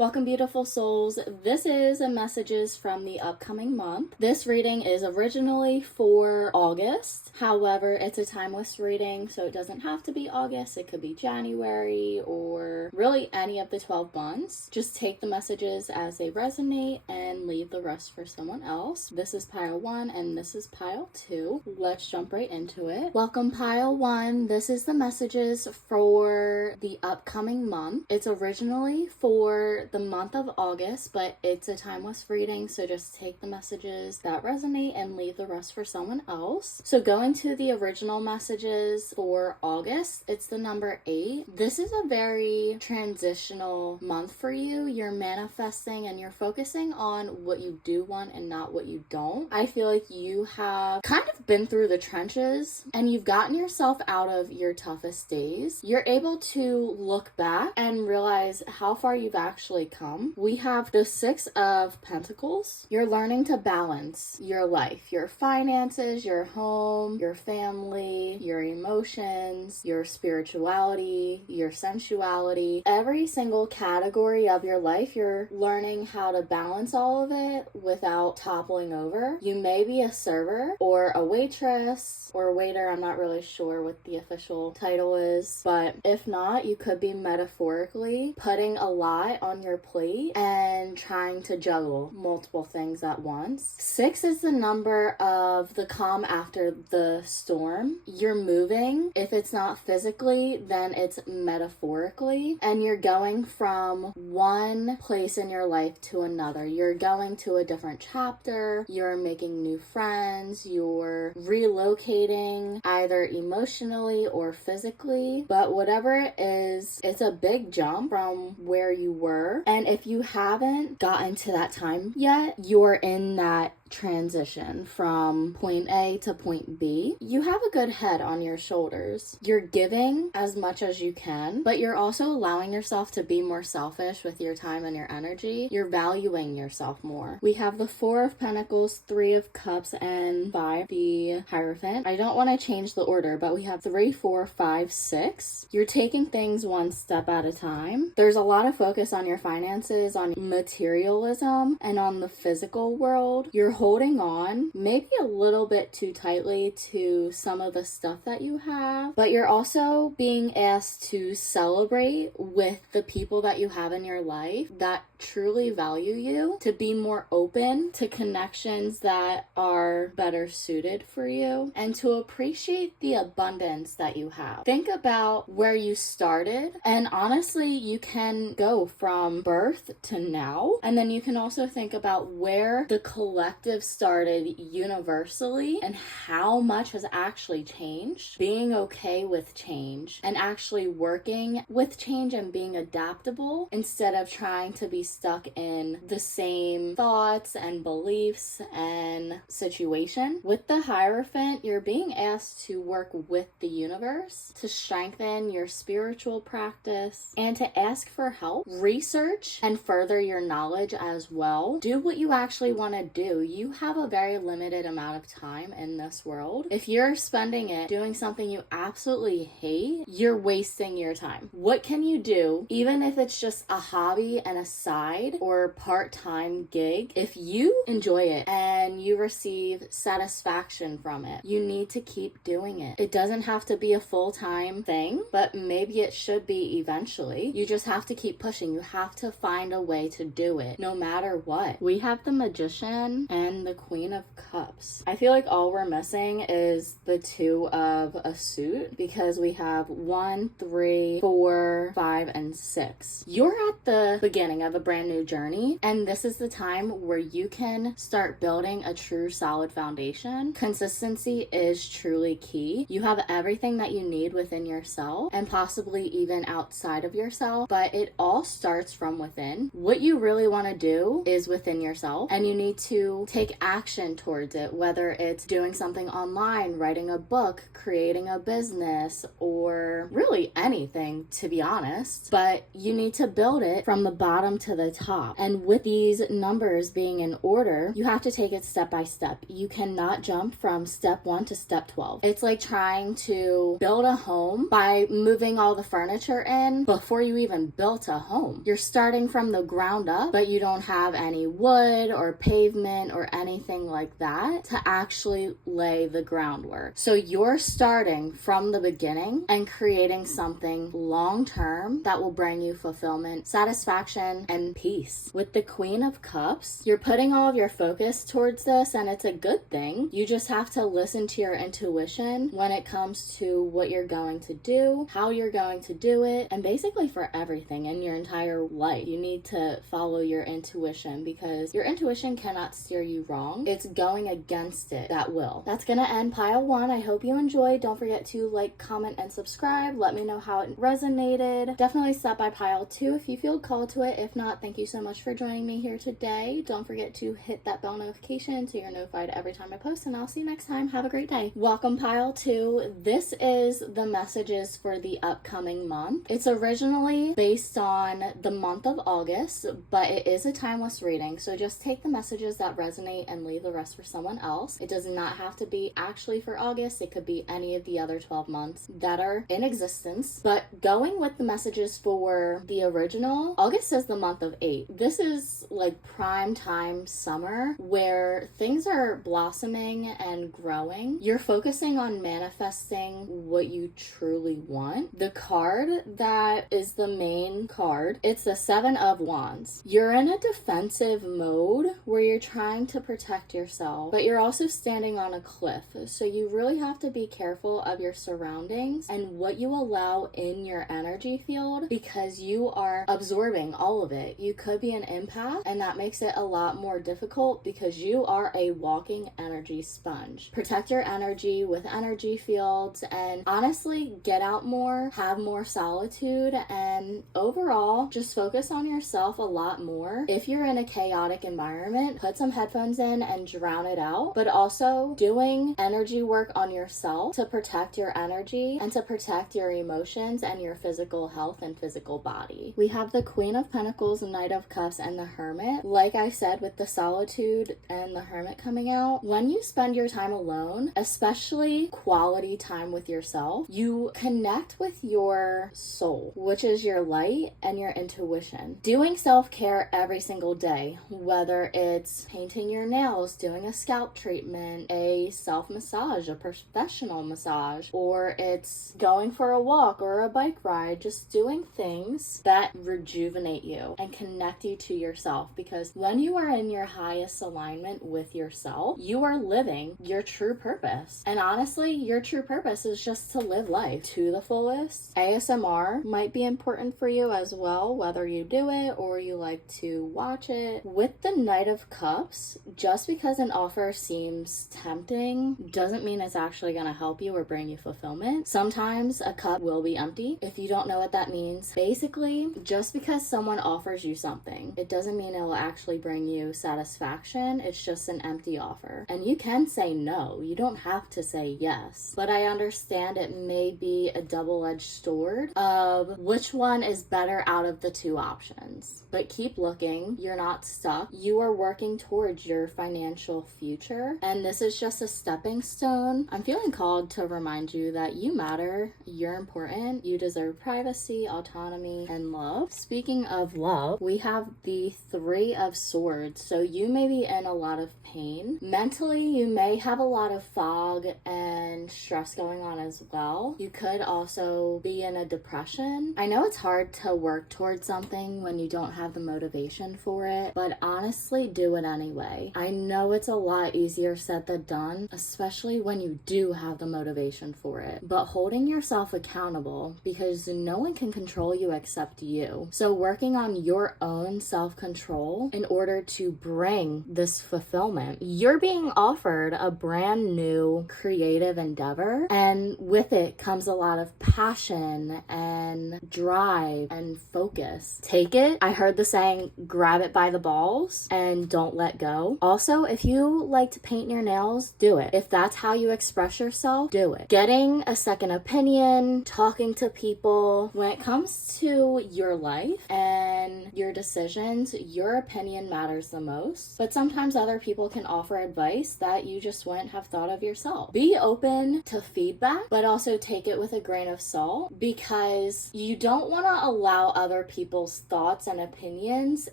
Welcome, beautiful souls. This is a messages from the upcoming month. This reading is originally for August. However, it's a timeless reading, so it doesn't have to be August. It could be January or really any of the 12 months. Just take the messages as they resonate and leave the rest for someone else. This is pile 1 and this is pile 2. Let's jump right into it. Welcome, pile 1. This is the messages for the upcoming month. It's originally for the month of August, but it's a timeless reading, so just take the messages that resonate and leave the rest for someone else. So going to the original messages for August, it's the number 8. This is a very transitional month for you. You're manifesting and you're focusing on what you do want and not what you don't. I feel like you have kind of been through the trenches and you've gotten yourself out of your toughest days. You're able to look back and realize how far you've actually come. We have the 6 of Pentacles. You're learning to balance your life, your finances, your home, your family, your emotions, your spirituality, your sensuality. Every single category of your life, you're learning how to balance all of it without toppling over. You may be a server or a waitress or a waiter. I'm not really sure what the official title is, but if not, you could be metaphorically putting a lot on your plate and trying to juggle multiple things at once. 6 is the number of the calm after the storm. You're moving. If it's not physically, then it's metaphorically, and you're going from one place in your life to another. You're going to a different chapter. You're making new friends. You're relocating either emotionally or physically, but whatever it is, it's a big jump from where you were. And if you haven't gotten to that time yet, you're in that transition from point A to point B. You have a good head on your shoulders. You're giving as much as you can, but you're also allowing yourself to be more selfish with your time and your energy. You're valuing yourself more. We have the 4 of Pentacles, 3 of Cups, and 5, the Hierophant. I don't want to change the order, but we have 3, 4, 5, 6. You're taking things one step at a time. There's a lot of focus on your finances, on materialism, and on the physical world. You're holding on maybe a little bit too tightly to some of the stuff that you have, but you're also being asked to celebrate with the people that you have in your life that truly value you, to be more open to connections that are better suited for you, and to appreciate the abundance that you have. Think about where you started, and honestly, you can go from birth to now, and then you can also think about where the collective started universally and how much has actually changed. Being okay with change and actually working with change and being adaptable instead of trying to be stuck in the same thoughts and beliefs and situation. With the Hierophant, you're being asked to work with the universe to strengthen your spiritual practice and to ask for help, research, and further your knowledge as well. Do what you actually want to do. You have a very limited amount of time in this world. If you're spending it doing something you absolutely hate, you're wasting your time. What can you do, even if it's just a hobby and a side or part-time gig? If you enjoy it and you receive satisfaction from it, you need to keep doing it. It doesn't have to be a full-time thing, but maybe it should be eventually. You just have to keep pushing. You have to find a way to do it, no matter what. We have the Magician and the Queen of Cups. I feel like all we're missing is the 2 of a suit, because we have 1, 3, 4, 5, and 6. You're at the beginning of a brand new journey, and this is the time where you can start building a true solid foundation. Consistency is truly key. You have everything that you need within yourself and possibly even outside of yourself, but it all starts from within. What you really want to do is within yourself, and you need to take take action towards it, whether it's doing something online, writing a book, creating a business, or really anything, to be honest. But you need to build it from the bottom to the top. And with these numbers being in order, you have to take it step by step. You cannot jump from step 1 to step 12. It's like trying to build a home by moving all the furniture in before you even built a home. You're starting from the ground up, but you don't have any wood or pavement or anything like that to actually lay the groundwork. So you're starting from the beginning and creating something long term that will bring you fulfillment, satisfaction, and peace. With the Queen of Cups, you're putting all of your focus towards this, and it's a good thing. You just have to listen to your intuition when it comes to what you're going to do, how you're going to do it, and basically for everything in your entire life. You need to follow your intuition because your intuition cannot steer you wrong. It's going against it that will. That's gonna end pile 1. I hope you enjoyed. Don't forget to like, comment, and subscribe. Let me know how it resonated. Definitely stop by pile 2 if you feel called to it. If not, thank you so much for joining me here today. Don't forget to hit that bell notification so you're notified every time I post, and I'll see you next time. Have a great day. Welcome pile 2. This is the messages for the upcoming month. It's originally based on the month of August, but it is a timeless reading, so just take the messages that resonate and leave the rest for someone else. It does not have to be actually for August. It could be any of the other 12 months that are in existence. But going with the messages for the original, August is the month of 8. This is like prime time summer where things are blossoming and growing. You're focusing on manifesting what you truly want. The card that is the main card, it's the 7 of Wands. You're in a defensive mode where you're trying to protect yourself, but you're also standing on a cliff. So you really have to be careful of your surroundings and what you allow in your energy field because you are absorbing all of it. You could be an empath, and that makes it a lot more difficult because you are a walking energy sponge. Protect your energy with energy fields and honestly get out more, have more solitude, and overall just focus on yourself a lot more. If you're in a chaotic environment, put some headphones in and drown it out, but also doing energy work on yourself to protect your energy and to protect your emotions and your physical health and physical body. We have the Queen of Pentacles, Knight of Cups, and the Hermit. Like I said, with the Solitude and the Hermit coming out, when you spend your time alone, especially quality time with yourself, you connect with your soul, which is your light and your intuition. Doing self-care every single day, whether it's painting your nails, doing a scalp treatment, a self-massage, a professional massage, or it's going for a walk or a bike ride, just doing things that rejuvenate you and connect you to yourself, because when you are in your highest alignment with yourself, you are living your true purpose. And honestly, your true purpose is just to live life to the fullest. ASMR might be important for you as well, whether you do it or you like to watch it. With the Knight of Cups, just because an offer seems tempting doesn't mean it's actually going to help you or bring you fulfillment. Sometimes a cup will be empty. If you don't know what that means, basically, just because someone offers you something, it doesn't mean it will actually bring you satisfaction. It's just an empty offer. And you can say no. You don't have to say yes. But I understand it may be a double-edged sword of which one is better out of the two options. But keep looking. You're not stuck. You are working towards your financial future. And this is just a stepping stone. I'm feeling called to remind you that you matter. You're important. You deserve privacy, autonomy, and love. Speaking of love, we have the 3 of Swords. So you may be in a lot of pain. Mentally, you may have a lot of fog and stress going on as well. You could also be in a depression. I know it's hard to work towards something when you don't have the motivation for it, but honestly, do it anyway. I know it's a lot easier said than done, especially when you do have the motivation for it, but holding yourself accountable, because no one can control you except you. So working on your own self-control in order to bring this fulfillment. You're being offered a brand new creative endeavor, and with it comes a lot of passion and drive and focus. Take it. I heard the saying, grab it by the balls and don't let go. no. Also, if you like to paint your nails, do it. If that's how you express yourself, do it. Getting a second opinion, talking to people. When it comes to your life and your decisions, your opinion matters the most. But sometimes other people can offer advice that you just wouldn't have thought of yourself. Be open to feedback, but also take it with a grain of salt, because you don't want to allow other people's thoughts and opinions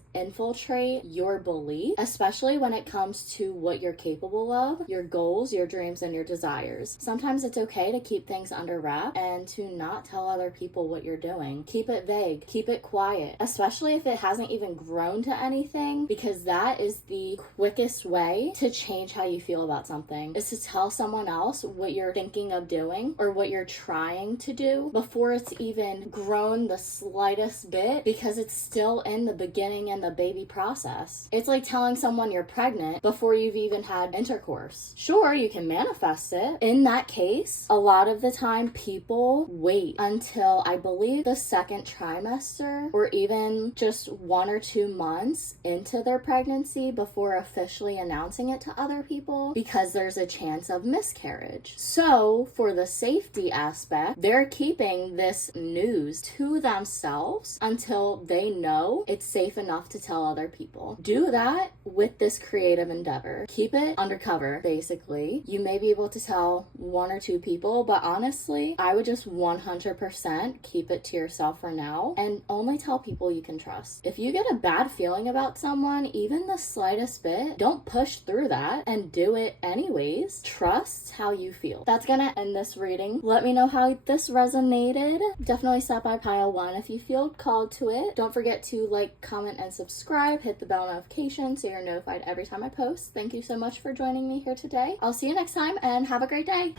infiltrate your belief, especially when it comes to what you're capable of, your goals, your dreams, and your desires. Sometimes it's okay to keep things under wrap and to not tell other people what you're doing. Keep it vague, keep it quiet, especially if it hasn't even grown to anything, because that is the quickest way to change how you feel about something, is to tell someone else what you're thinking of doing or what you're trying to do before it's even grown the slightest bit, because it's still in the beginning and the baby process. It's like telling someone you're pregnant before you've even had intercourse. Sure, you can manifest it. In that case, a lot of the time people wait until, I believe, the second trimester or even just 1 or 2 months into their pregnancy before officially announcing it to other people, because there's a chance of miscarriage. So for the safety aspect, they're keeping this news to themselves until they know it's safe enough to tell other people. Do that with this creative endeavor. Keep it undercover, basically. You may be able to tell 1 or 2 people, but honestly, I would just 100% keep it to yourself for now and only tell people you can trust. If you get a bad feeling about someone, even the slightest bit, don't push through that and do it anyways. Trust how you feel. That's gonna end this reading. Let me know how this resonated. Definitely stop by pile 1 if you feel called to it. Don't forget to like, comment, and subscribe. Hit the bell notification so you're notified every time I post. Thank you so much for joining me here today. I'll see you next time and have a great day.